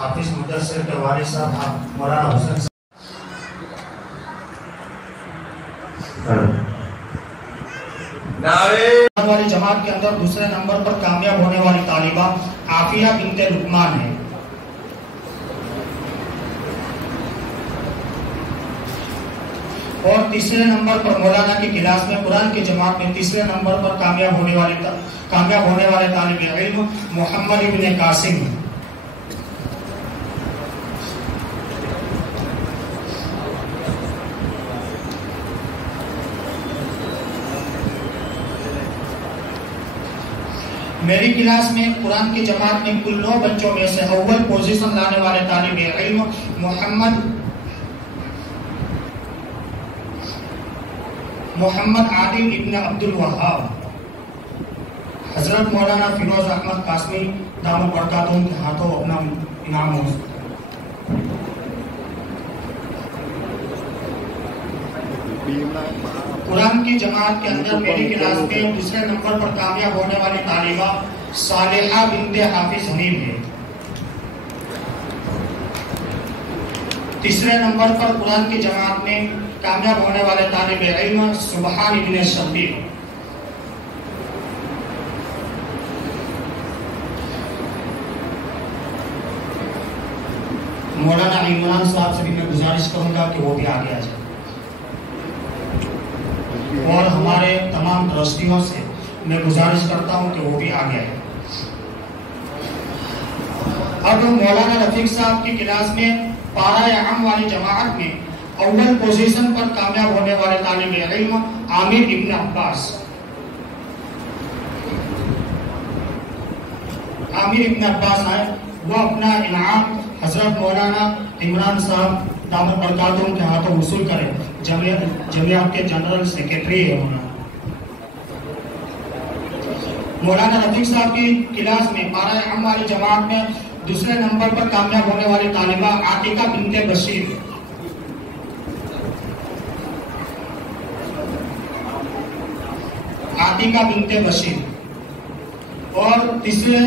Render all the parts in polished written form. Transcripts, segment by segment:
حافظ مدثر کے والد صاحب مولانا حسین صاحب والی جماعت کے اندر دوسرے نمبر پر کامیاب ہونے والی طالبہ عافیہ بنت لقمان ہے. اور تیسرے نمبر پر مولانا کی کلاس میں قرآن کی جماعت میں تیسرے نمبر پر کامیاب ہونے والے طالب علم محمد ابن قاسم. میری کلاس میں قرآن کی جماعت میں کل 9 بچوں میں سے اول پوزیشن لانے والے طالب علم محمد عادل ابن عبد الوہاب. حضرت مولانا فیروز احمد قاسمی دامت برکاتہم کے ہاتھوں اپنا انعام ہو. قرآن کی جماعت کے اندر میری کلاس میں دوسرے نمبر پر کامیاب ہونے والی طالبہ صالحہ بنت حافظ حمید ہے. تیسرے نمبر پر قرآن کی جماعت میں کامیاب ہونے والے طالب علم سبحان ابن شبیر. مولانا عمران صاحب سے بھی میں گزارش کروں گا کہ وہ بھی آگے آ جائے اور ہمارے تمام ٹرسٹیوں سے میں گزارش کرتا ہوں کہ وہ بھی آگے آئے. اب مولانا رفیق صاحب کی کلاس میں پارہ عام والی جماعت میں اول پوزیشن پر کامیاب ہونے والے طالب علم عامر ابن عباس. عامر ابن عباس آئے، وہ اپنا انعام حضرت مولانا عمران صاحب دامت برکاتہم کے ہاتھوں وصول کرے. جمعیت کے جنرل سیکریٹری ہے مولانا رفیق صاحب کی کلاس میں پارہ عام والی جماعت میں دوسرے نمبر پر کامیاب ہونے والی طالبہ عاتقہ بنت بشیر. عاتقہ بنت بشیر. اور تیسرے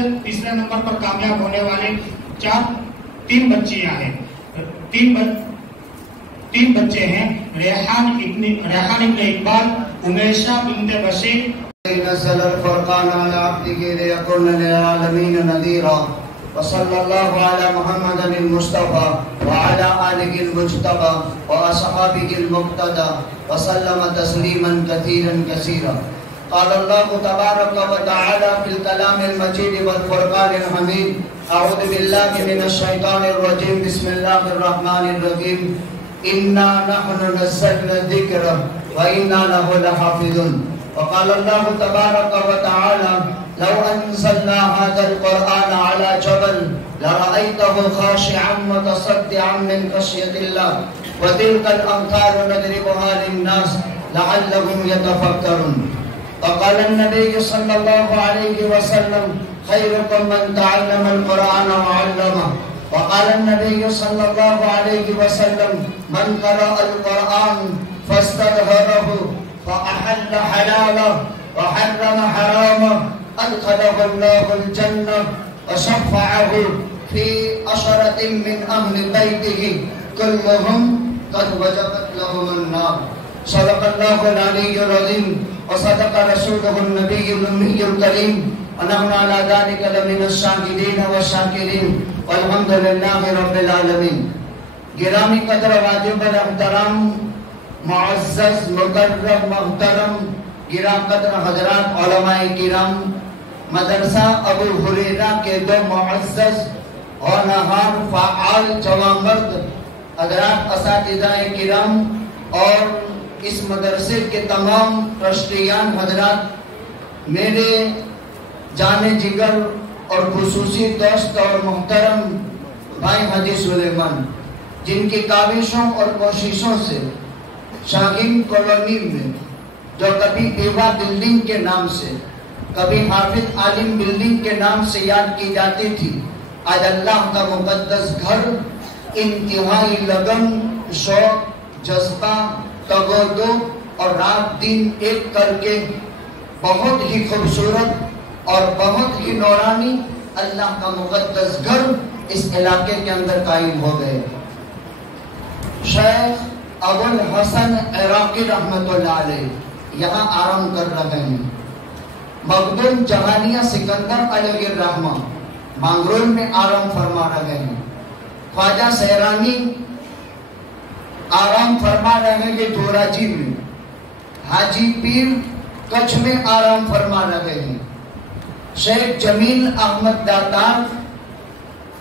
نمبر پر کامیاب ہونے والے 3 بچیاں ہیں. 3 بچے ہیں، ریحان ابن اقبال، امیشہ بنت بشیر. نزل الفرقان على عبده ليكون للعالمين نذيرا وصلى الله على محمد المصطفى وعلى آله المجتبى وأصحابه المقتدى وسلم تسليما كثيرا كثيرا. قال الله تبارك وتعالى في الكلام المجيد والفرقان الحميد: أعوذ بالله من الشيطان الرجيم، بسم الله الرحمن الرحيم، إنا نحن نزلنا الذكر وإنا له لحافظون. وقال الله تبارك وتعالى: لو أنزلنا هذا القرآن على جبل لرأيته خاشعا متصدعا من خشية الله وتلك الأمثال نضربها للناس لعلهم يتفكرون. وقال النبي صلى الله عليه وسلم: خيركم من تعلم القرآن وعلمه. وقال النبي صلى الله عليه وسلم: من قرأ القرآن فاستظهره فأحل حلاله وحرم حرامه أدخله الله الجنة وشفعه في 10 من أهل بيته كلهم قد وجبت لهم النار. صدق الله العلي العظيم وصدق رسوله النبي الأمي الكريم ونحن على ذلك لمن الشاهدين والشاكرين والحمد لله رب العالمين. گرامی قدر واجب الاحترام معزز مکرم محترم گرام قدر حضرات علماء کرام، مدرسہ ابو ہریرہ کے 2 معزز اور نہار فعال جوان مرد حضرات اساتذہ کرام اور اس مدرسے کے تمام ٹرسٹیان حضرات، میرے جان جگر اور خصوصی دوست اور محترم بھائی حاجی سلیمان، جن کی کاوشوں اور کوششوں سے شاہین کالونی میں جو کبھی بیوہ بلڈنگ کے نام سے، کبھی حافظ عالم بلڈنگ کے نام سے یاد کی جاتی تھی، آج اللہ کا مقدس گھر انتہائی لگن، شوق، جذبہ، تگودو اور رات دن ایک کر کے بہت ہی خوبصورت اور بہت ہی نورانی اللہ کا مقدس گھر اس علاقے کے اندر قائم ہو گئے۔ شیخ ابو الحسن عراقی رحمت اللہ علیہ یہاں آرام کر رہے ہیں۔ مخدوم جہانیہ سکندر علیہ الرحمہ مانگرول میں آرام فرما رہے ہیں۔ خواجہ سہرانی آرام فرما رہے ہیں دھوراجی میں۔ حاجی پیر کچھ میں آرام فرما رہے ہیں۔ شیخ جمیل احمد داتار،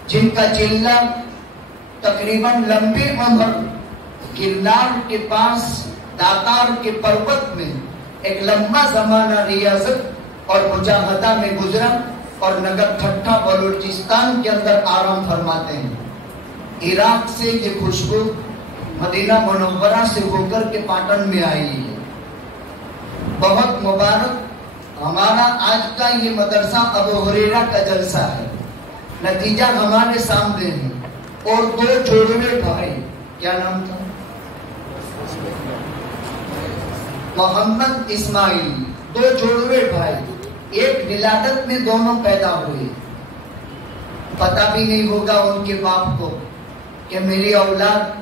جن کا چلہ تقریباً لمبی عمر گلنار کے پاس داتار کے پروت میں ایک لمبا زمانہ ریاضت اور مجاہدہ میں گزرا اور نگر ٹھٹھا بلوچستان کے اندر آرام فرماتے ہیں۔ عراق سے یہ خوشبو مدینہ منورہ سے ہو کر کے پاٹن میں آئی ہے۔ بہت مبارک ہمارا آج کا یہ مدرسہ ابو ہریرہ کا جلسہ ہے۔ نتیجہ ہمارے سامنے ہے۔ اور دو جوڑوے بھائی، کیا نام تھا؟ محمد اسماعیل، دو جوڑوے بھائی، ایک ولادت میں دونوں پیدا ہوئے۔ پتہ بھی نہیں ہوگا ان کے باپ کو کہ میری اولاد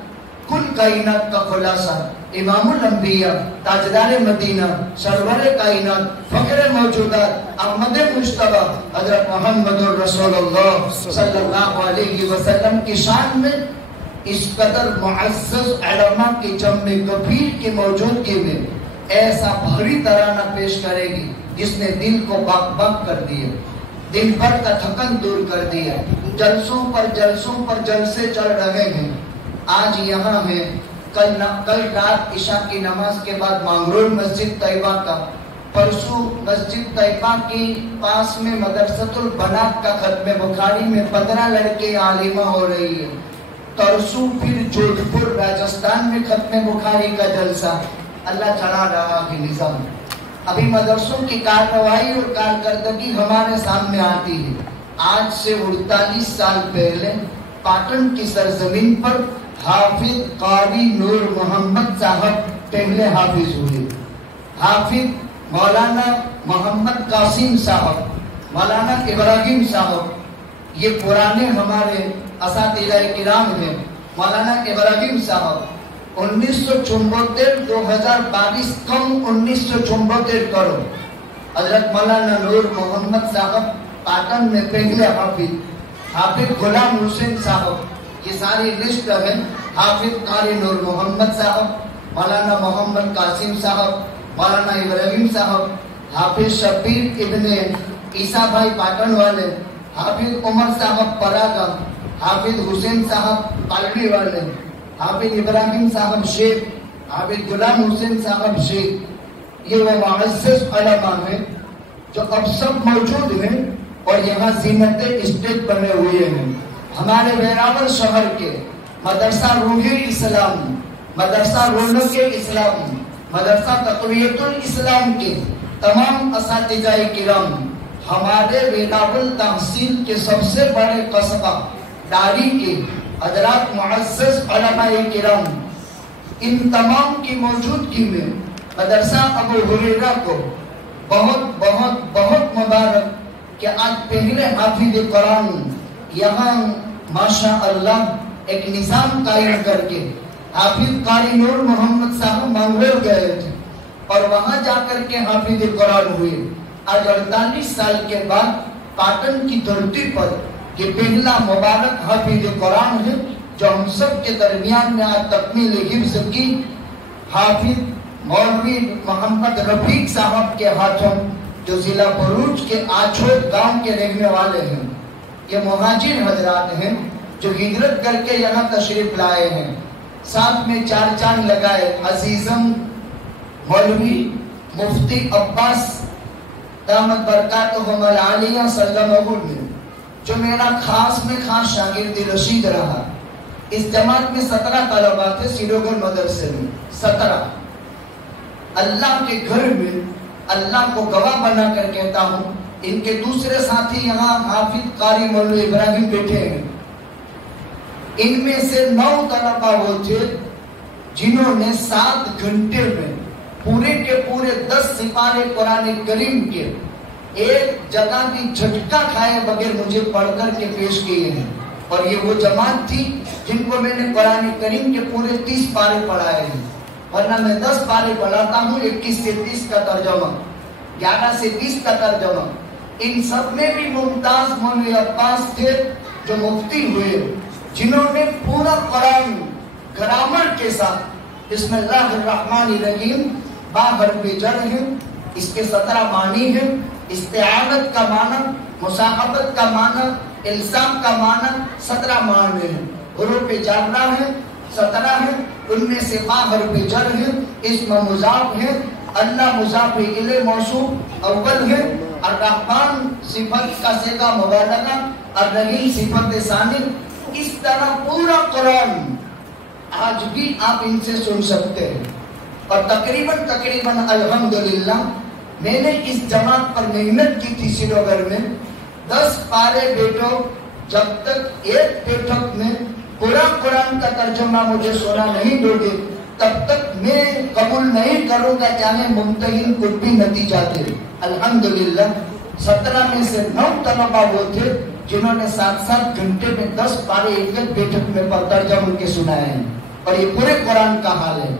کل کائنات کا خلاصہ، امام الانبیاء، تاجدار مدینہ، سرور کائنات، فخر موجودات، احمد مجتبی حضرت محمد رسول اللہ صلی اللہ علیہ وسلم کی شان میں اس قدر معزز علماء کی جمع کبیر کی موجودگی میں ایسا بھری ترانہ پیش کرے گی جس نے دل کو باک باک کر دیا، دن بھر کا تھکن دور کر دیا۔ جلسوں پر جلسے چل رہے ہیں۔ آج یہاں ہے، کل رات عشاء کی نماز کے بعد مانگرول مسجد طیبہ کا، پرسوں مسجد طیبہ کی پاس میں مدرسۃ البنات کا ختم بخاری میں 15 لڑکے عالمہ ہو رہی ہے۔ ترسوں پھر جودھ پور راجستھان میں ختم بخاری کا جلسہ۔ اللہ چلا رہا ہے نظام۔ ابھی مدرسوں کی کارروائی اور کارکردگی ہمارے سامنے آتی ہے۔ آج سے 48 سال پہلے پاٹن کی سرزمین پر حافظ قاری نور محمد صاحب پہلے حافظ ہوئے۔ حافظ مولانا محمد قاسم صاحب، مولانا ابراہیم صاحب، یہ پرانے ہمارے اساتذہ کرام ہیں۔ مولانا ابراہیم صاحب 1974 2022 کم 1974 کرو۔ حضرت مولانا نور محمد صاحب پاٹن میں پہلے حافظ غلام حسین صاحب، یہ ساری لسٹ ہے۔ حافظ قاری نور محمد صاحب، مولانا محمد قاسم صاحب، مولانا ابراہیم صاحب، حافظ شبیر ابن عیسیٰ بھائی پاٹن والے، حافظ عمر صاحب پراگا، حافظ حسین صاحب پالڑی والے، حافظ ابراہیم صاحب شیخ، حافظ غلام حسین صاحب شیخ، یہ وہ معزز علماء ہیں جو اب سب موجود ہیں اور یہاں زینت اسٹیج بنے ہوئے ہیں۔ ہمارے ویراول شہر کے مدرسہ روح اسلام، مدرسہ رونق اسلام، مدرسہ تقویت الاسلام کے تمام اساتذہ کرام، ہمارے ویراول تحصیل کے سب سے بڑے قصبہ ڈاری کے حضرات معزز علماء کرام، ان تمام کی موجودگی میں مدرسہ ابو ہریرہ کو بہت بہت بہت مبارک کہ آج پہلے حافظ قرآن یہاں ماشاء اللہ ایک نظام قائم کر کے حافظ قاری نور محمد صاحب مانگرول گئے تھے اور وہاں جا کر کے حافظ قرآن ہوئے۔ آج 48 سال کے بعد پاٹن کی دھرتی پر یہ پہلا مبارک حافظ قرآن ہے جو ہم سب کے درمیان میں آج تکمیل حفظ کی حافظ مولوی محمد رفیق صاحب کے ہاتھوں، جو ضلع بروچ کے آچھوت گاؤں کے رہنے والے ہیں۔ یہ مہاجر حضرات ہیں جو ہجرت کر کے یہاں تشریف لائے ہیں۔ ساتھ میں 4 چاند لگائے عزیزم مولوی مفتی عباس دامت برکاتہم العالیہ سلمہ نے جو میرا خاص میں خاص شاگرد رشید رہا. اس جماعت میں 17 طلباء تھے سیروگر مدرسے میں. 17. اللہ کے گھر میں اللہ کو گواہ بنا کر کہتا ہوں ان کے دوسرے ساتھی یہاں حافظ قاری مولوی ابراہیم بیٹھے ہیں. ان میں سے 9 طلباء وہ تھے جنہوں نے 7 گھنٹے میں پورے کے پورے 10 سپارے قرآن کریم کے ایک جگہ بھی جھٹکا کھائے بغیر مجھے پڑھ کر کے پیش کیے ہیں. اور یہ وہ جماعت تھی جن کو میں نے قرآن کریم کے پورے 30 پارے پڑھائے ہیں. ورنہ میں 10 پارے پڑھاتا ہوں، 21 سے 30 کا ترجمہ، 11 سے 20 کا ترجمہ. ان سب میں بھی ممتاز مولوی عباس تھے جو مفتی ہوئے، جنہوں نے پورا قرآن گرامر کے ساتھ بسم اللہ الرحمن الرحیم باحرف جر ہے، اس کے 17 معنی ہیں. استعانت کا معنی، مصاحبت کا معنی، الزام کا معنی، 17 معنی ہیں. حروف جارہ ہیں 17 ہیں، ان میں سے باحرف جر ہے، اسم مضاف ہے، اللہ مضاف الیہ موصوف اول ہے، الرحمن صفت کا صیغہ مبالغہ، الرحیم صفت ثانی. اس طرح پورا قرآن آج بھی آپ ان سے سن سکتے ہیں. اور تقریباً الحمدللہ میں نے اس جماعت پر محنت کی تھی سریگر میں. 10 پارے بیٹو، جب تک ایک بیٹھک میں پورا قرآن کا ترجمہ مجھے سنا نہیں دو گے تب تک میں قبول نہیں کروں گا کہ ہمیں ممتحن کچھ بھی نتیجہ دے. الحمدللہ 17 میں سے 9 طلباء وہ تھے جنہوں نے 7 گھنٹے میں 10 پارے ایک بیٹھک میں ترجمہ کے سنائے ہیں. اور یہ پورے قرآن کا حال ہے.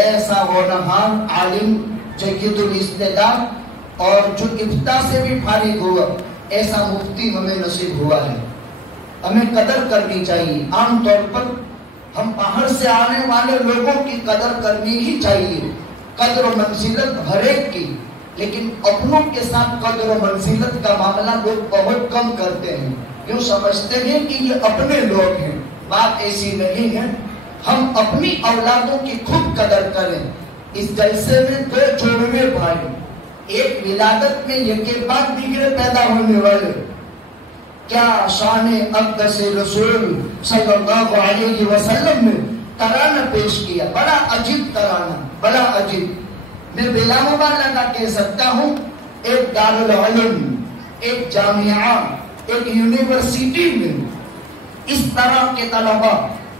ایسا ہونہار عالم جید الاستعداد اور جو ابتدا سے بھی فارغ ہوا، ایسا مفتی ہمیں نصیب ہوا ہے. ہمیں قدر کرنی چاہیے. عام طور پر ہم باہر سے آنے والے لوگوں کی قدر کرنی ہی چاہیے، قدر و منزلت ہر ایک کی، لیکن اپنوں کے ساتھ قدر و منزلت کا معاملہ لوگ بہت کم کرتے ہیں. یوں سمجھتے ہیں کہ یہ اپنے لوگ ہیں. بات ایسی نہیں ہے. ہم اپنی اولادوں کی خود قدر کریں. اس جلسے میں 2 جوڑوے بھائی، ایک ولادت میں ایک کے بعد دیگرے پیدا ہونے والے، کیا شان اقدس رسول صلی اللہ علیہ وسلم نے ترانہ پیش کیا. بڑا عجیب ترانہ، بڑا عجیب. میں بلا مبالغہ کہہ سکتا ہوں ایک دارالعلم، ایک جامعہ، ایک یونیورسٹی میں اس طرح کے طلباء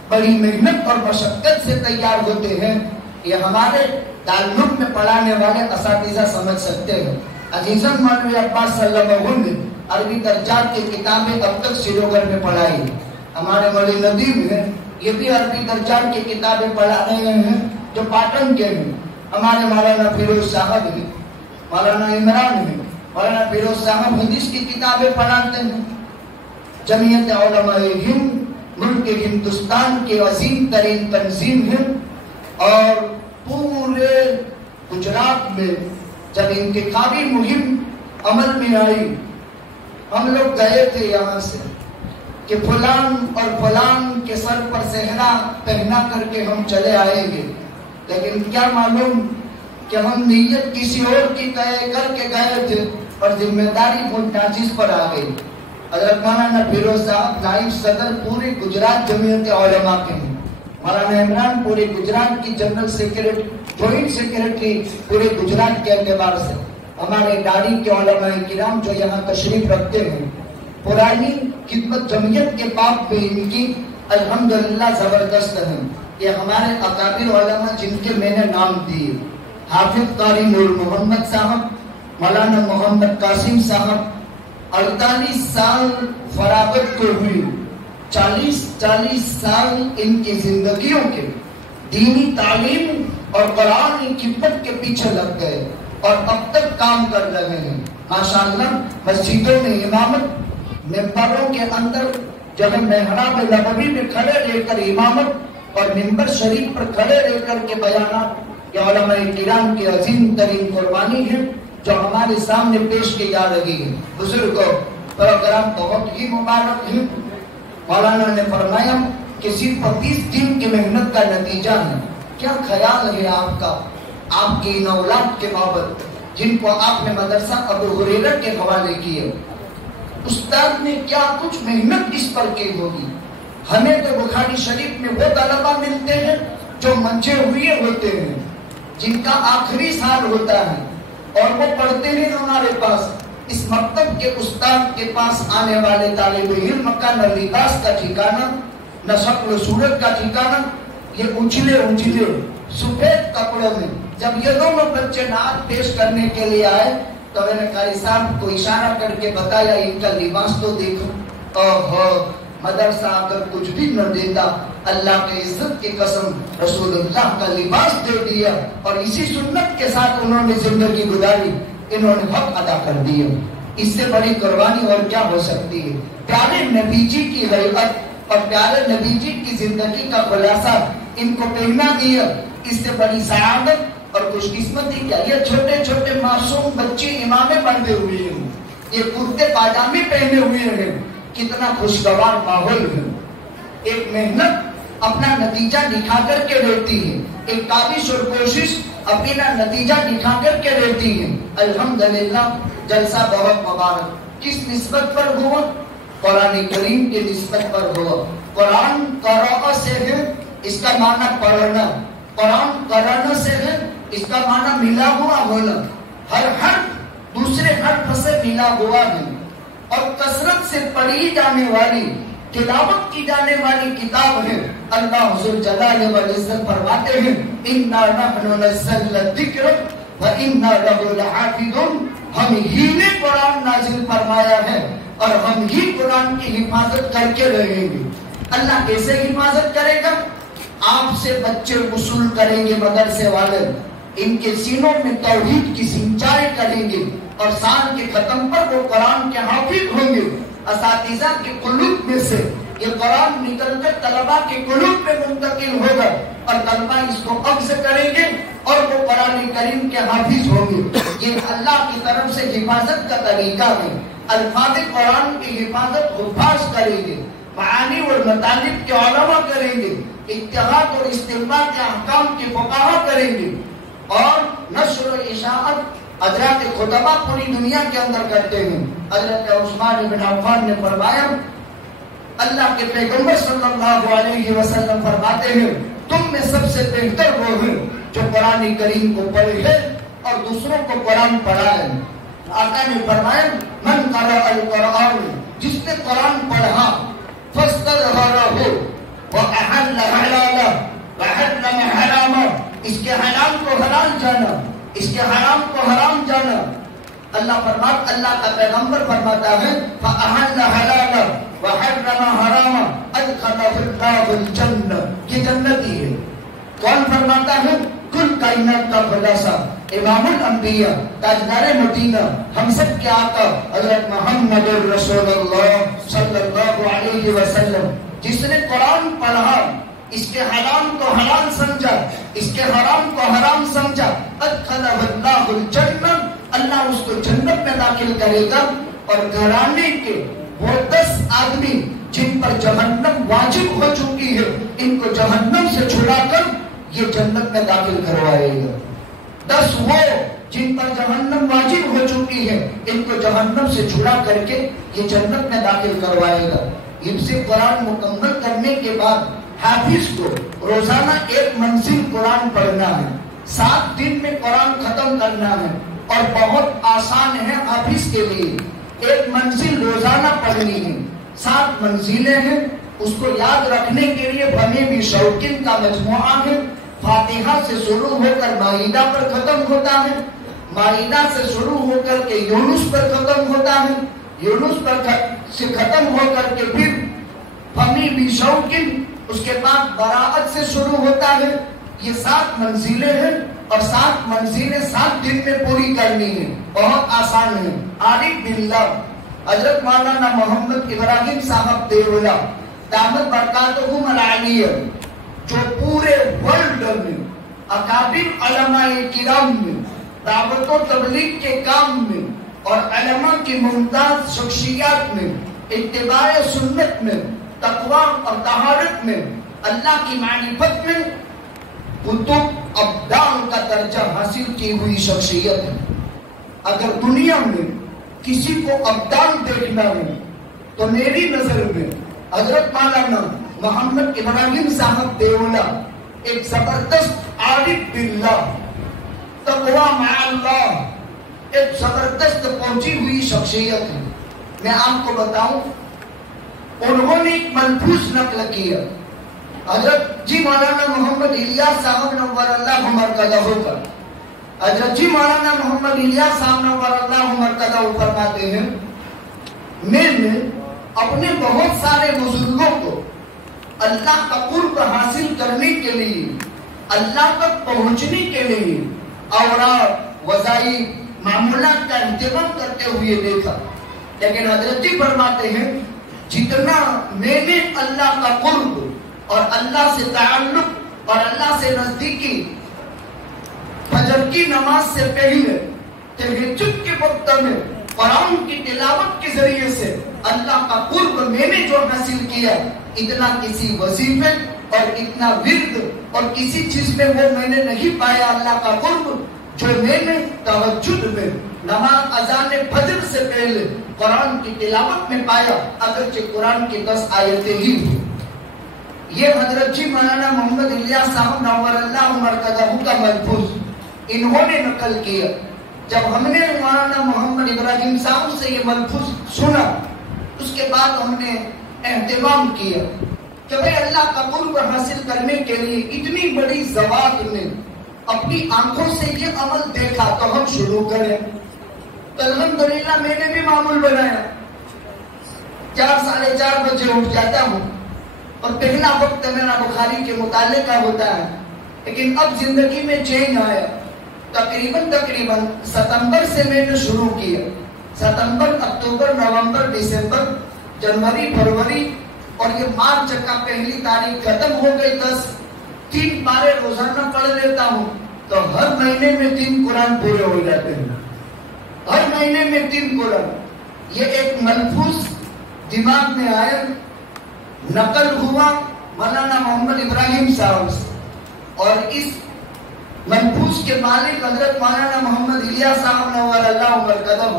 بڑی محنت اور مشقت سے تیار ہوتے ہیں. یہ ہمارے تعلق میں پڑھانے والے اساتذہ سمجھ سکتے ہیں. عزیزاً مولوی عباس صلی اللہ علیہ وسلم نے عربی درجات کی کتابیں اب تک سریگر میں پڑھائی. ہمارے مولوی ندیم ہیں، یہ بھی عربی درجات کی کتابیں پڑھا رہے ہیں جو پاٹن کے ہیں. ہمارے مولانا فیروز صاحب ہیں، مولانا عمران ہیں، مولانا فیروز صاحب حدیث کی کتابیں پڑھاتے ہیں. جمعیت علماء ہند ملک ہندوستان کے عظیم ترین تنظیم ہے. اور پورے گجرات میں جب انتخابی مہم عمل میں آئی، ہم لوگ گئے تھے یہاں سے کہ فلان اور فلان کے سر پر صحرا پہنا کر کے ہم چلے آئیں گے. لیکن کیا معلوم کہ ہم نیت کسی اور کی کر کے گئے تھے اور ذمہ داری مجھ ناجز پر آ گئی. حضرت مولانا فیروز صاحب نائب صدر پورے گجرات جمعیت علماء کے ہیں. مولانا عمران پورے گجرات کی جنرل سیکریٹری، جوائنٹ سیکریٹری پورے گجرات کے اعتبار سے. ہمارے داری کے علماء کرام جو یہاں تشریف رکھتے ہیں، پرانی خدمت جمعیت کے باب میں ان کی الحمدللہ زبردست ہے. یہ ہمارے اکابر علماء جن کے میں نے نام دیے، حافظ قاری نور محمد صاحب، مولانا محمد قاسم صاحب، 48 سال فراغت کو ہوئی، 40 سال ان کی زندگیوں کے دینی تعلیم اور قرآن کی خدمت کے پیچھے لگ گئے اور اب تک کام کر رہے ہیں. ماشاءاللہ مسجدوں میں امامت، ممبروں کے اندر جب محراب نبوی میں کھڑے رہ کر امامت اور ممبر شریف پر کھڑے رہ کر کے بیانات، یہ علماء کرام کی عظیم ترین قربانی ہے جو ہمارے سامنے پیش کی جا رہی ہے. بزرگوں، پروگرام بہت ہی مبارک ہے. مولانا نے فرمایا کہ صرف 20 دن کی محنت کا نتیجہ ہے. کیا خیال ہے آپ کا آپ کی ان اولاد کے بابت جن کو آپ نے مدرسہ ابو ہریرہ کے حوالے کیے؟ استاد نے کیا کچھ محنت اس پر کی ہوگی. ہمیں تو بخاری شریف میں وہ طلبہ ملتے ہیں جو منجے ہوئے ہوتے ہیں، جن کا آخری سال ہوتا ہے اور وہ پڑھتے ہیں ہمارے پاس. اس مکتب کے استاد کے پاس آنے والے طالب علم کا نہ لباس کا ٹھکانہ، نہ شکل و صورت کا ٹھکانہ. یہ اچھلے اچھلے سفید کپڑوں میں جب یہ دونوں بچے نعت پیش کرنے کے لیے آئے تو میں نے قاری صاحب کو اشارہ کر کے بتایا ان کا لباس تو دیکھو. اوہو، مدرسہ اگر کچھ بھی نہ دیتا، اللہ کے عزت کی قسم رسول اللہ کا لباس دے دیا اور اسی سنت کے ساتھ انہوں نے زندگی گزاری. انہوں نے حق ادا کر دیا. اس سے بڑی قربانی اور کیا ہو سکتی ہے؟ پیارے نبی جی کی غیبت اور پیارے نبی جی کی زندگی کا خلاصہ ان کو پہنا دیا. اس سے بڑی سعادت اور خوش قسمتی کیا؟ یہ چھوٹے چھوٹے معصوم بچے امامے بندے ہوئے ہیں، یہ کرتے پاجامے پہنے ہوئے ہیں. کتنا خوشگوار ماحول ہے. ایک محنت اپنا نتیجہ دکھا کر کے رہتی ہے، ایک کاوش اور کوشش اپنا نتیجہ دکھا کر کے رہتی ہے. الحمدللہ جلسہ بہت مبارک. کس نسبت پر ہوا؟ قرآن کریم کے نسبت پر ہوا. قرآن قراء سے ہے، اس کا معنی پڑھنا. قرآن قراء سے ہے، اس کا معنی ملا ہوا ہونا. ہر حرف دوسرے حرف سے ملا ہوا ہے اور کثرت سے پڑھی جانے والی، تلاوت کی جانے والی کتاب ہے. اللہ ذوالجلال والعزت فرماتے ہیں اِنَّا نَحْنُ نَزَّلْنَا الذِّكْرَ وَإِنَّا لَهُ لَحَافِظُونَ. ہم ہی نے قرآن نازل فرمایا ہے اور ہم ہی قرآن کی حفاظت کر کے رہیں گے. اللہ کیسے حفاظت کرے گا؟ آپ سے بچے وصول کریں گے مدرسے والے، ان کے سینوں میں توحید کی سنچائی کریں گے اور سال کے ختم پر وہ قرآن کے حافظ ہوں گے. اساتذہ کے قلوب میں سے یہ قرآن نکل کر طلبہ کے قلوب میں منتقل ہوگا اور طلبہ اس کو اخذ کریں گے اور وہ قرآن کریم کے حافظ ہوں گے. یہ اللہ کی طرف سے حفاظت کا طریقہ ہے. الفاظ قرآن کی حفاظت حفاظ کریں گے، معانی اور مطالب کے علماء کریں گے، اتحاد اور استنباط کے احکام کے فقہا کریں گے اور نشر و اشاعت حضرات خطبہ پوری دنیا کے اندر کرتے ہیں. حضرت عثمان بن عفان نے فرمایا، اللہ کے پیغمبر صلی اللہ علیہ وسلم فرماتے ہیں تم میں سب سے بہتر وہ ہیں جو قرآن کریم کو پڑھے اور دوسروں کو قرآن پڑھائے. آقا نے فرمایا من قرأ القرآن، جس نے قرآن پڑھا، فاستظہرہ وأحل حلالہ وحرم حرامہ، اس کے حلال کو حلال جانا، اس کے حرام کو حرام جانا. اللہ کا پیغمبر فرماتا ہے فأحل حلالہ وحرم حرامہ ادخلہ اللہ الجنہ، یہ جنتی ہے. کون فرماتا ہے؟ کل کائنات کا خلاصہ امام الانبیاء تاجدار مدینہ ہم سب کے آقا حضرت محمد رسول اللہ صلی اللہ علیہ وسلم، جس نے قرآن پڑھا، اس کے حلال کو حلال سمجھا، اس کے حرام کو حرام سمجھا، ادخلہ اللہ الجنہ، اللہ اس کو جنت میں داخل کرے گا. اور گھرانے کے وہ 10 آدمی جن پر جہنم واجب ہو چکی ہے، ان کو جہنم سے چھڑا کر یہ جنت میں داخل کروائے گا. 10 وہ جن پر جہنم واجب ہو چکی ہے، ان کو جہنم سے چھڑا کر کے یہ جنت میں داخل کروائے گا. حفظ قرآن مکمل کرنے کے بعد حافظ کو روزانہ 1 منزل قرآن پڑھنا ہے، 7 دن میں قرآن ختم کرنا ہے اور بہت آسان ہے حافظ کے لیے. 1 منزل روزانہ پڑھنی ہے، 7 منزلیں ہیں. اس کو یاد رکھنے کے لیے بنے بھی شوقین کا مجموعہ ہے. فاتحہ سے شروع ہو کر مائدہ پر ختم ہوتا ہے، مائدہ سے شروع ہو کر کے یونس پر ختم ہوتا ہے، یونس پر سے ختم ہو کر کے پھر فمی بھی شوقین، اس کے بعد براءت سے شروع ہوتا ہے. یہ 7 منزلیں ہیں اور 7 منزلیں 7 دن میں پوری کرنی ہے. بہت آسان ہے. عارف باللہ حضرت مولانا محمد ابراہیم صاحب دیولا دامت برکاتہم العالیہ، جو پورے ورلڈ میں اکابر علماء کرام میں دعوت و تبلیغ کے کام میں اور علماء کی ممتاز شخصیات میں اتباع سنت میں تقوی اور طہارت میں اللہ کی معرفت میں کتب ابدال کا درجہ حاصل کی ہوئی شخصیت ہے. اگر دنیا میں کسی کو ابدال دیکھنا ہے تو میری نظر میں حضرت مولانا محمد ابراہیم صاحب دیولا ایک زبردست عارف باللہ، تقوی مع اللہ، ایک زبردست پہنچی ہوئی شخصیت ہے۔ میں آپ کو بتاؤں، انہوں نے ایک ملفوظ نقل کیا، حضرت جی مولانا محمد الیاس صاحب نور اللہ مرکزہ کا، حضرت جی مولانا محمد الیاس صاحب نور اللہ مرکزہ فرماتے ہیں، میں نے اپنے بہت سارے بزرگوں کو اللہ کا قرب حاصل کرنے کے لیے، اللہ تک پہنچنے کے لیے اوراق، وظائف، معمولات کا اہتمام کرتے ہوئے دیکھا، لیکن حضرت جی فرماتے ہیں جتنا میں نے اللہ کا قرب اور اللہ سے تعلق اور اللہ سے نزدیکی فجر کی نماز سے پہلے تہجد کے وقت میں قرآن کی تلاوت کے ذریعے سے اللہ کا قرب میں نے جو حاصل کیا، اتنا کسی وظیفے اور اتنا ورد اور کسی چیز میں وہ میں نے نہیں پایا اللہ کا قرب جو میں نے تہجد میں نماز اذان فجر سے پہلے قرآن کی تلاوت میں پایا، اگرچہ قرآن کی 10 آیتیں ہی ہوئی۔ یہ حضرت جی مولانا محمد الیاس صاحب نور اللہ مرکزہ کا ملفوظ انہوں نے نقل کیا۔ جب ہم نے مولانا محمد ابراہیم صاحب سے یہ ملفوظ سنا، اس کے بعد ہم نے اہتمام کیا کہ بھئی اللہ کا قرب حاصل کرنے کے لیے اتنی بڑی ذوات نے اپنی آنکھوں سے یہ عمل دیکھا تو ہم شروع کریں۔ تو الحمدللہ میں نے بھی معمول بنایا، 4 ساڑھے 4 بجے اٹھ جاتا ہوں اور پہلا وقت میرا بخاری کے مطالعے کا ہوتا ہے، لیکن اب زندگی میں چینج آیا۔ تقریباً ستمبر سے میں نے شروع کیا، ستمبر، اکتوبر، نومبر، دسمبر، جنوری، فروری اور یہ مارچ کا پہلی تاریخ ختم ہو گئی 10، 3 پارے روزانہ پڑھ لیتا ہوں تو ہر مہینے میں 3 قرآن پورے ہو جاتے ہیں، ہر مہینے میں 3 قرآن۔ یہ ایک ملفوظ دماغ میں آیا، نقل ہوا مولانا محمد ابراہیم صاحب سے، اور اس ملفوظ کے مالک حضرت مولانا محمد الیاس صاحب نور اللہ مرکزہ۔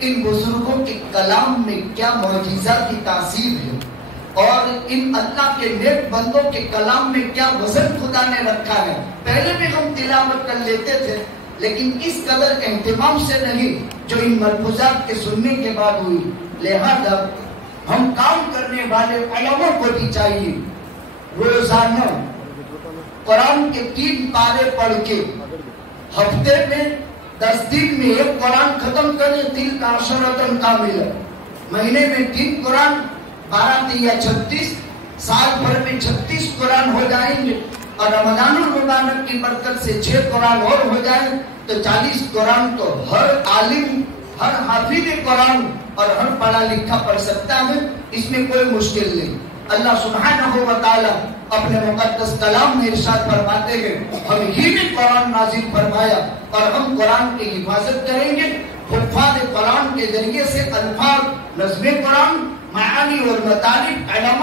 ان بزرگوں کے کلام میں کیا معجزہ کی تاثیر ہے، اور ان اللہ کے نیک بندوں کے کلام میں کیا وزن خدا نے رکھا ہے۔ پہلے بھی ہم تلاوت کر لیتے تھے لیکن اس قدر اہتمام سے نہیں جو ان ملفوظات کے سننے کے بعد ہوئی۔ لہذا ہم کام کرنے والے علماء کو بھی چاہیے روزانہ قرآن کے 3 پارے پڑھ کے ہفتے میں 10 دن میں 1 قرآن ختم کریں، 3 کا عشرۃ کاملہ، مہینے میں 3 قرآن، 12 یا 36، سال بھر میں 36 قرآن ہو جائیں گے، اور رمضان المبارک کی برکت سے 6 قرآن اور ہو جائیں تو 40 قرآن تو ہر عالم، ہر حافظ قرآن اور ہر پڑھا لکھا پڑھ سکتا ہے، اس میں کوئی مشکل نہیں۔ اللہ سبحانہ و تعالی اپنے مقدس کلام میں ارشاد فرماتے ہیں ہم ہی نے قرآن نازل فرمایا اور ہم قرآن کی حفاظت کریں گے۔ حفاظ قرآن کے ذریعے سے الفاظ، نظم قرآن، معانی اور مطالب، علم،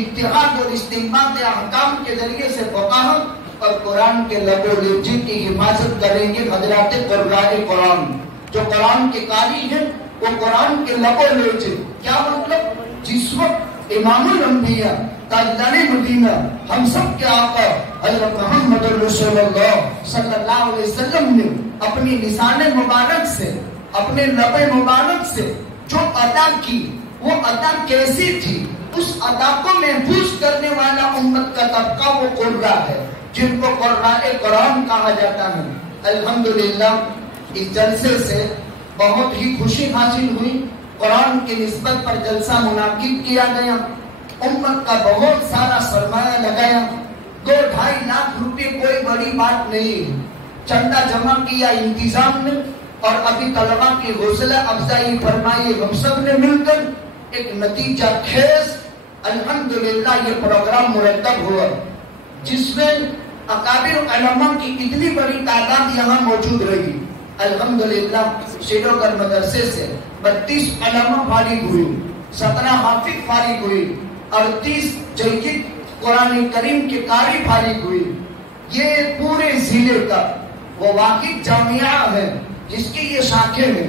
اتحاد اور استنباط احکام کے ذریعے سے فقاہت اور قرآن کے لب و لہجے کی حفاظت کریں گے۔ حضرات قراء قرآن جو قرآن کے قاری ہیں وہ قرآن کے لب و لہجے، کیا مطلب؟ جس وقت امام الانبیاء تاجدار مدینہ ہم سب کے آقا حضرت محمد رسول اللہ صلی اللہ علیہ وسلم نے اپنی لسان مبارک سے، اپنے لب مبارک سے جو ادا کی، وہ ادا کیسی تھی؟ اس ادا کو محفوظ کرنے والا امت کا طبقہ وہ قراء ہے جن کو قراء قرآن کہا جاتا ہے۔ الحمدللہ اس جلسے سے بہت ہی خوشی حاصل ہوئی۔ قرآن کی نسبت پر جلسہ منعقد کیا گیا، امت کا بہت سارا سرمایہ لگایا، 2-2.5 لاکھ روپے کوئی بڑی بات نہیں ہے، چندہ جمع کیا انتظام نے، اور ابھی طلبہ کی حوصلہ افزائی فرمائی ہم سب نے مل کر، ایک نتیجہ خیز الحمدللہ یہ پروگرام مرتب ہوا جس میں اکابر علماء کی اتنی بڑی تعداد یہاں موجود رہی۔ الحمدللہ شیروگر مدرسے سے 32 علماء فارغ ہوئی، 17 حافظ فارغ ہوئی، 38 جید قرآن کریم کے قاری فارغ ہوئی۔ یہ پورے ضلع کا وہ واحد جامعہ ہے جس کی یہ شاخیں ہیں۔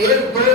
1 2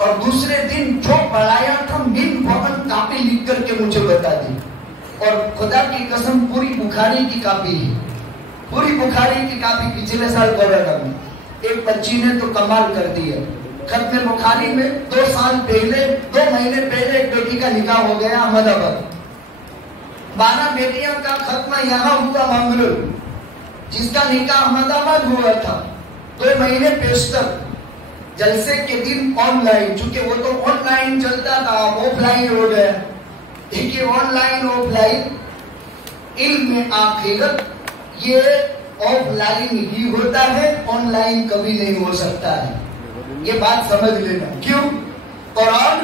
اور دوسرے دن جو پڑھایا تھا من فوراً کاپی لکھ کر کے مجھے بتا دی. اور خدا کی قسم پوری بخاری کی کاپی ہے, پوری بخاری کی کاپی. پچھلے سال کورونا میں ایک بچی نے تو کمال کر دی ہے. ختم بخاری میں 2 سال پہلے 2 مہینے پہلے ایک بیٹی کا نکاح ہو گیا احمد آباد. 12 بیٹیاں کا ختمہ یہاں ہوا منگلور, جس کا نکاح احمد آباد ہوا تھا 2 مہینے پیشتر. جلسے کے دن آن لائن, چونکہ وہ تو آن لائن چلتا تھا, آف لائن ہو گیا. دیکھیے آن لائن آف لائن علم آخرت یہ آف لائن ہی ہوتا ہے, آن لائن کبھی نہیں ہو سکتا ہے. یہ بات سمجھ لینا. کیوں؟ قرآن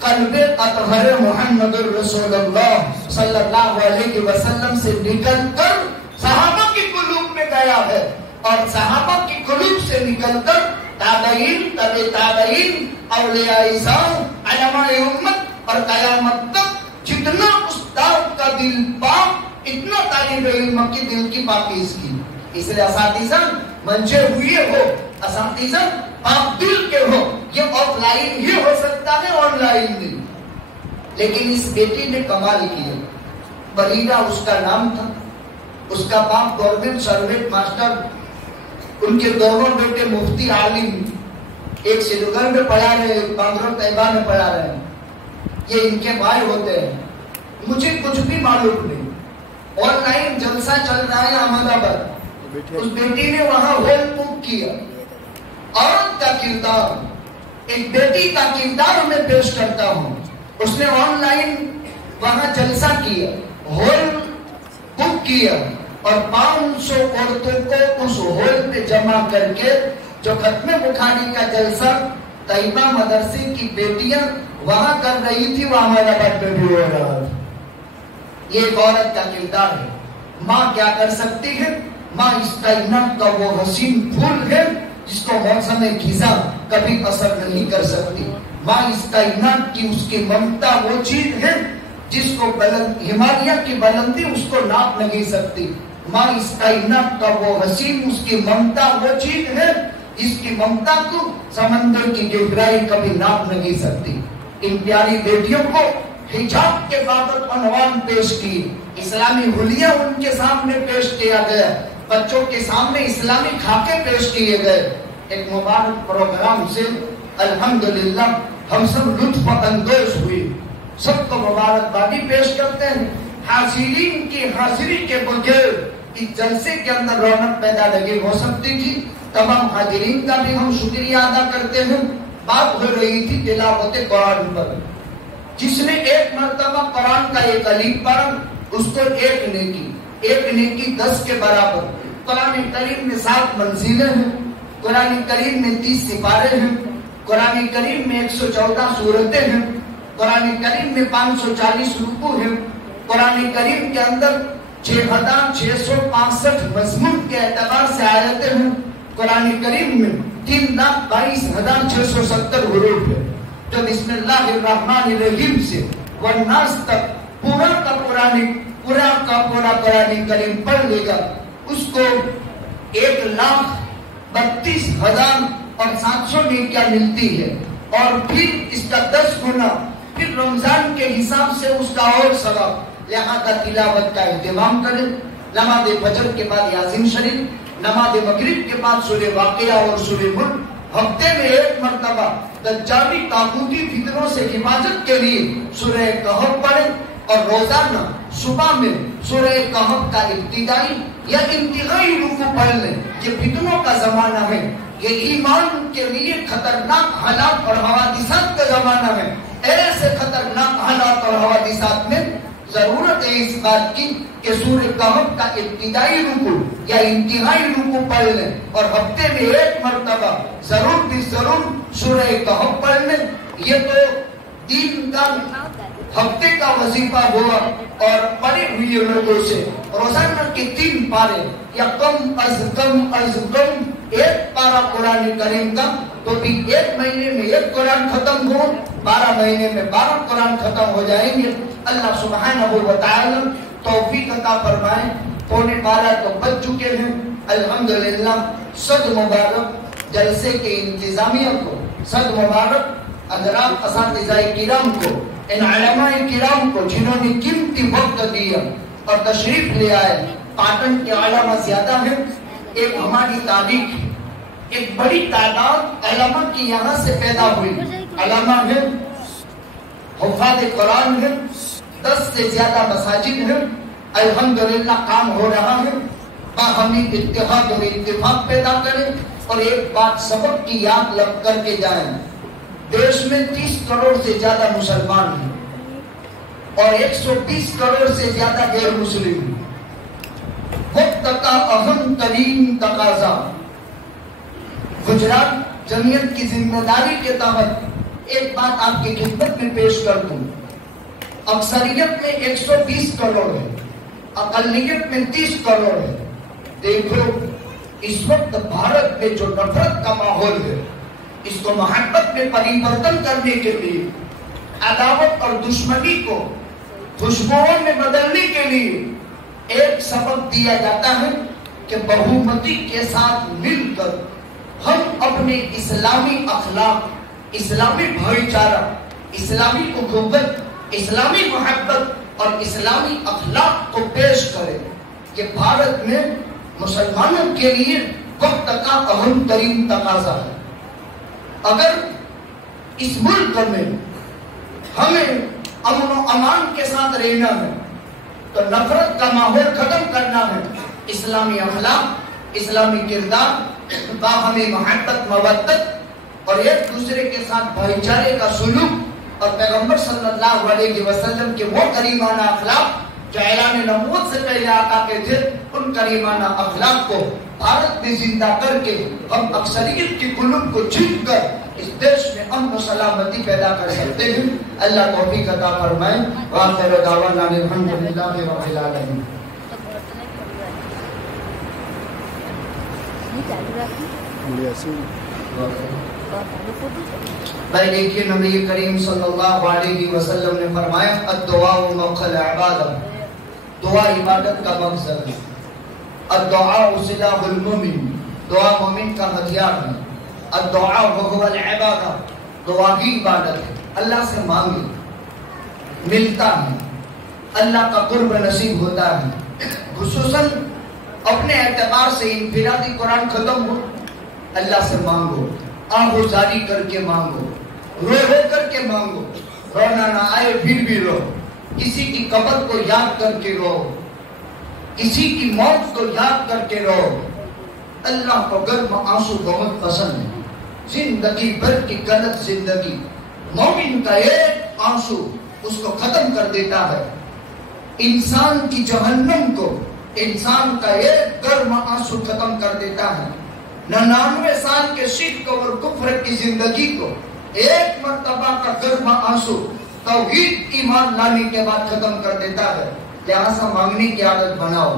قلب اطہر محمد رسول اللہ صلی اللہ علیہ وسلم سے نکل کر صحابہ کی قلوب میں گیا ہے, اور صحابہ کی قلوب سے نکل کر تابعین, تبع تابعین, اولیاء اعظام, علماء امت اور قیامت تک جتنا استاد کا دل پاک, اتنا طالب علم کی دل کی پاکیزگی. اس لیے اساتذہ منجے ہوئے ہو, اساتذہ پاک دل کے ہو. یہ آف لائن ہی ہو سکتا ہے, آن لائن نہیں. لیکن اس بیٹی نے کمال کیا. بریرہ اس کا نام تھا, اس کا باپ گورنمنٹ سروینٹ ماسٹر, ان کے دونوں بیٹے مفتی عالم, ایک سری نگر میں پڑھا رہے, ایک بانگرو طیبہ میں پڑھا رہے. یہ ان کے بھائی ہوتے ہیں. مجھے کچھ بھی معلوم نہیں. آن لائن جلسہ چل رہا ہے احمد آباد. اس بیٹی نے وہاں ہول بک کیا. عورت کا کردار, ایک بیٹی کا کردار میں پیش کرتا ہوں. اس نے آن لائن وہاں جلسہ کیا, ہول بک کیا, اور 500 عورتوں کو اس ہول پہ جمع کر کے جو ختم بخاری کا جلسہ طیبہ مدرسے کی بیٹیاں وہاں کر رہی تھی, وہ ہمارا بات میں بھی ہو رہا تھا. یہ ایک عورت کا کردار ہے. ماں کیا کر سکتی ہے؟ ماں اس کائنات کا وہ حسین پھول ہے جس کو موسم خزاں کبھی اثر نہیں کر سکتی. ماں اس کائنات کی, اس کی ممتا وہ چیز ہے جس کو ہمالیہ کی بلندی اس کو ناپ نہیں سکتی. ماں اس کائنات کا وہ حسین, اس کی ممتا وہ چیز ہے جس کی ممتا کو سمندر کی گہرائی کبھی ناپ نہیں سکتی. ان پیاری بیٹیوں کو حجاب کے بابت عنوان پیش کی, اسلامی حلیہ ان کے سامنے پیش کیا گیا, بچوں کے سامنے اسلامی خاکے پیش کیے گئے. ایک مبارک پروگرام سے الحمدللہ ہم سب لطف اندوز ہوئے. سب کو مبارکبادی پیش کرتے ہیں. حاضرین کی حاضری کے بغیر اس جلسے کے اندر رونق پیدا نہیں ہو سکتی تھی. تمام حاضرین کا بھی ہم شکریہ ادا کرتے ہیں. بات ہو رہی تھی تلاوت قرآن پر. جس نے ایک مرتبہ قرآن کا ایک الف پڑھا اس کو ایک نیکی 10 کے برابر. قرآن کریم میں 7 منزلیں ہیں, قرآن کریم میں 30 سپارے ہیں, قرآن کریم میں 114 سورتیں ہیں, قرآن کریم میں 540 رکوع ہیں, قرآن کریم کے اندر 6665 مضمون کے اعتبار سے آیتیں ہیں, قرآن کریم میں 3,22,670 حروف ہے. جو بسم اللہ الرحمن الرحیم سے والناس تک پورا قرآن کریم پڑھ لے گا, اس کو 1,32,700 نیکیاں ملتی ہے. اور پھر اس کا 10 گنا پھر رمضان کے حساب سے اس کا اور ثواب. لہذا تلاوت کا اہتمام کریں. نماز فجر کے بعد یاسین شریف, نماز مغرب کے بعد سورہ واقعہ اور سورہ ملک, ہفتے میں 1 مرتبہ دجالی طاغوتی فتنوں سے حفاظت کے لیے سورہ کہف پڑھیں, اور روزانہ صبح میں سورہ کہف کا ابتدائی یا انتہائی رکوع پڑھ لیں. یہ فتنوں کا زمانہ ہے, یہ ایمان کے لیے خطرناک حالات اور حوادثات کا زمانہ ہے. ایسے خطرناک حالات اور حوادثات میں ضرورت ہے اس بات کی کہ سورہ کہف کا ابتدائی رکوع یا انتہائی رکوع پڑھ لیں, اور ہفتے میں 1 مرتبہ ضرور بھی ضرور سورہ کہف پڑھ لیں. یہ تو دین کا ہفتے کا وظیفہ ہوا. اور پڑھے ہوئے لوگوں سے روزانہ کے 3 پارے یا کم از کم 1 پارا قرآن کریم کا, تو بھی 1 مہینے میں 1 قرآن ختم ہو, 12 مہینے میں 12 قرآن ختم ہو جائیں گے. اللہ سبحانہ و تعالی توفیق عطا فرمائے. 12:15 تو بج چکے ہیں. الحمدللہ صد مبارک جلسے کے انتظامیہ کو, صد مبارک حضرات اساتذہ کرام کو، ان علماء کرام کو جنہوں نے قیمتی وقت دیا اور تشریف لے آئے. پاٹن کے علماء زیادہ ہیں. ایک ہماری تاریخ، ایک بڑی تعداد علماء کی یہاں سے پیدا ہوئی. علماء ہیں، حفاظ قرآن ہیں، 10 سے زیادہ مساجد ہیں. الحمدللہ کام ہو رہا ہے. باہمی اتحاد اور اتفاق پیدا کریں اور ایک بات سبق کی یاد لگ کر کے جائیں. دیش میں 30 کروڑ سے زیادہ مسلمان ہیں اور 120 کروڑ سے زیادہ غیر مسلم ہیں. وقت کا اہم ترین تقاضا. گجرات جمعیت کی ذمہ داری کے تحت ایک بات آپ کی خدمت میں پیش کر دوں. اکثریت میں 120 کروڑ ہے، اقلیت میں 30 کروڑ ہے. دیکھو اس وقت بھارت میں جو نفرت کا ماحول ہے، اس کو محبت میں پریورتن کرنے کے لیے، عداوت اور دشمنی کو خوشبوؤں میں بدلنے کے لیے ایک سبق دیا جاتا ہے کہ بہومتی کے ساتھ مل کر ہم اپنے اسلامی اخلاق، اسلامی بھائی چارہ، اسلامی اخوت، اسلامی محبت اور اسلامی اخلاق کو پیش کریں. یہ بھارت میں مسلمانوں کے لیے وقت کا اہم ترین تقاضا ہے. اگر اس ملک میں ہمیں امن و امان کے ساتھ رہنا ہے تو نفرت کا ماحول ختم کرنا ہے. اسلامی اخلاق، اسلامی کردار، باہمی محبت، مودت اور ایک دوسرے کے ساتھ بھائی چارے کا سلوک اور پیغمبر صلی اللہ علیہ وسلم کے وہ کریمانہ اخلاق جو اعلان نبوت سے پہلے آقا کے تھے، ان کریمانہ اخلاق کو بھارت میں زندہ کر کے ہم اکثریت کی قلوب کو جیت کر اس دیش میں امن و سلامتی پیدا کر سکتے ہیں. اللہ توفیق عطا فرمائے. وآخر دعوانا الحمدللہ رب العالمین. بھائی دیکھیے نبی کریم صلی اللہ علیہ وسلم نے فرمایا الدعاء مؤخل عبادہ، دعا عبادت کا مقصد ہے. الدعاء سلاح المؤمن، دعا مومن کا ہتھیار ہے. الدعاء وهو العبادہ، دعا ہی عبادت ہے. اللہ سے مانگے، ملتا ہے، اللہ کا قرب نصیب ہوتا ہے. خصوصاً اپنے اعتبار سے انفرادی قرآن ختم ہو، اللہ سے مانگو، آہوزاری کر کے مانگو، رو رو کر کے مانگو. رونا نہ آئے پھر بھی رو، کسی کی قبر کو یاد کر کے رو، کسی کی موت کو یاد کر کے رو. اللہ کو گرم آنسو بہت پسند ہے. زندگی بھر کی غلط زندگی، مومن کا ایک آنسو اس کو ختم کر دیتا ہے. انسان کی جہنم کو انسان کا ایک گرم آنسو ختم کر دیتا ہے. 99 سال کے شرک اور کفر کی زندگی کو ایک مرتبہ کا گرم آنسو توحید ایمان لانے کے بعد ختم کر دیتا ہے. لہذا مانگنے کی عادت بناؤ.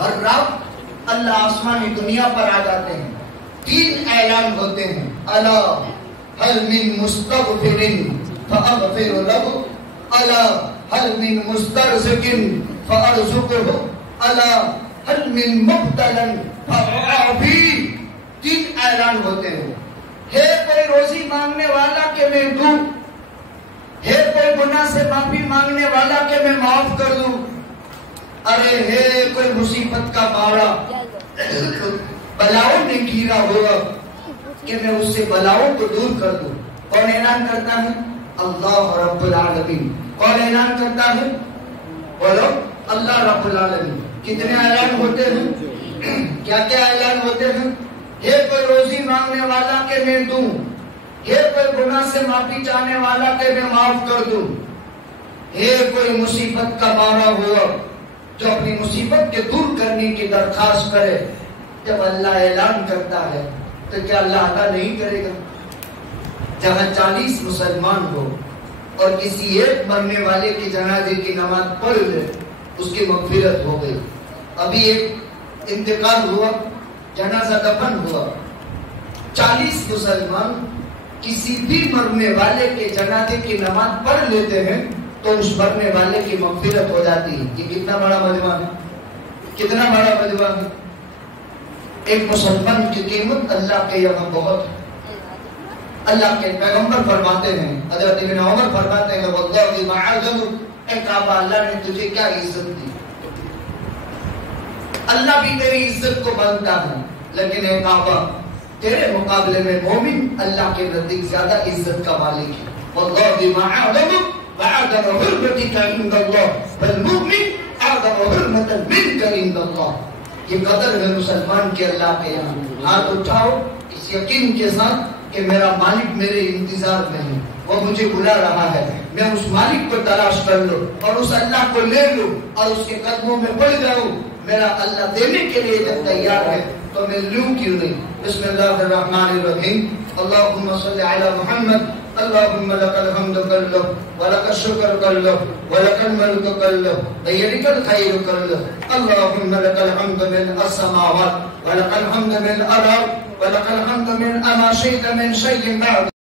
ہر رات اللہ آسمانی دنیا پر آ جاتے ہیں، 3 اعلان ہوتے ہیں. الا هل من مستغفر فاغفر له، الا هل من مسترزق فارزقه، الا هل من مبتلا فاعافيه. 3 اعلان ہوتے ہیں. ہے کوئی روزی مانگنے والا کہ میں دوں، ہے کوئی گناہ سے معافی مانگنے والا کہ میں معاف کر دوں، ارے ہے کوئی مصیبت کا باڑا بلاؤں نے گھیرا ہوا کہ میں اس سے بلاؤں کو دور کر دوں. کون اعلان کرتا ہے؟ اللہ رب العالمین. کون اعلان کرتا ہے؟ بولو اللہ رب العالمین. کتنے اعلان ہوتے ہیں؟ کیا کیا اعلان ہوتے ہیں؟ ہے کوئی روزی مانگنے والا کہ میں دوں، ہے کوئی گناہ سے معافی چاہنے والا کہ میں معاف کر دوں، ہے کوئی مصیبت کا مارا ہوا جو اپنی مصیبت کے دور کرنے کی درخواست کرے. جب اللہ اعلان کرتا ہے تو کیا اللہ عطا نہیں کرے گا؟ جہاں 40 مسلمان ہو اور کسی ایک مرنے والے کے جنازے کی نماز پڑھ لے، اس کی مغفرت ہو گئی. ابھی ایک انتقال ہوا، جنازہ دفن ہوا، 40 مسلمان کسی بھی مرنے والے کے جنازے کی نماز پڑھ لیتے ہیں تو اس مرنے والے کی مغفرت ہو جاتی ہے. یہ کتنا بڑا مجمع ہے، کتنا بڑا مجمع ہے. ایک مسلمان کی قیمت اللہ کے یہاں بہت ہے. اللہ کے پیغمبر فرماتے ہیں، حضرت ابن عمر فرماتے ہیں واللہ ما عظمک، اے کعبہ اللہ نے تجھے کیا عزت دی، اللہ بھی تیری عزت کو مانتا ہے، لیکن اے کعبہ تیرے مقابلے میں مومن اللہ کے نزدیک زیادہ عزت کا مالک ہے۔ واللہ ما عظمک وعظم حرمتک عند اللہ والمؤمن اعظم حرمتا منک عند اللہ۔ یہ قدر ہے مسلمان کے اللہ کے یہاں۔ ہاتھ اٹھاؤ اس یقین کے ساتھ کہ میرا مالک میرے انتظار میں ہے، وہ مجھے بلا رہا ہے، میں اس مالک کو تلاش کر لوں اور اس اللہ کو لے لوں اور اس کے قدموں میں پڑ جاؤں۔ میرا اللہ دینے کے لیے جب تیار ہے تو میں لوں کیوں نہیں۔ بسم اللہ الرحمن الرحیم، اللہم صلی علی محمد، اللہم لک الحمد کلہ ولک الشکر کلہ ولک الملک کلہ بیدک الخیر کلہ، اللہم لک الحمد من السماوات ولک الحمد من الارض ولک الحمد من ما شئت من شیء بعد۔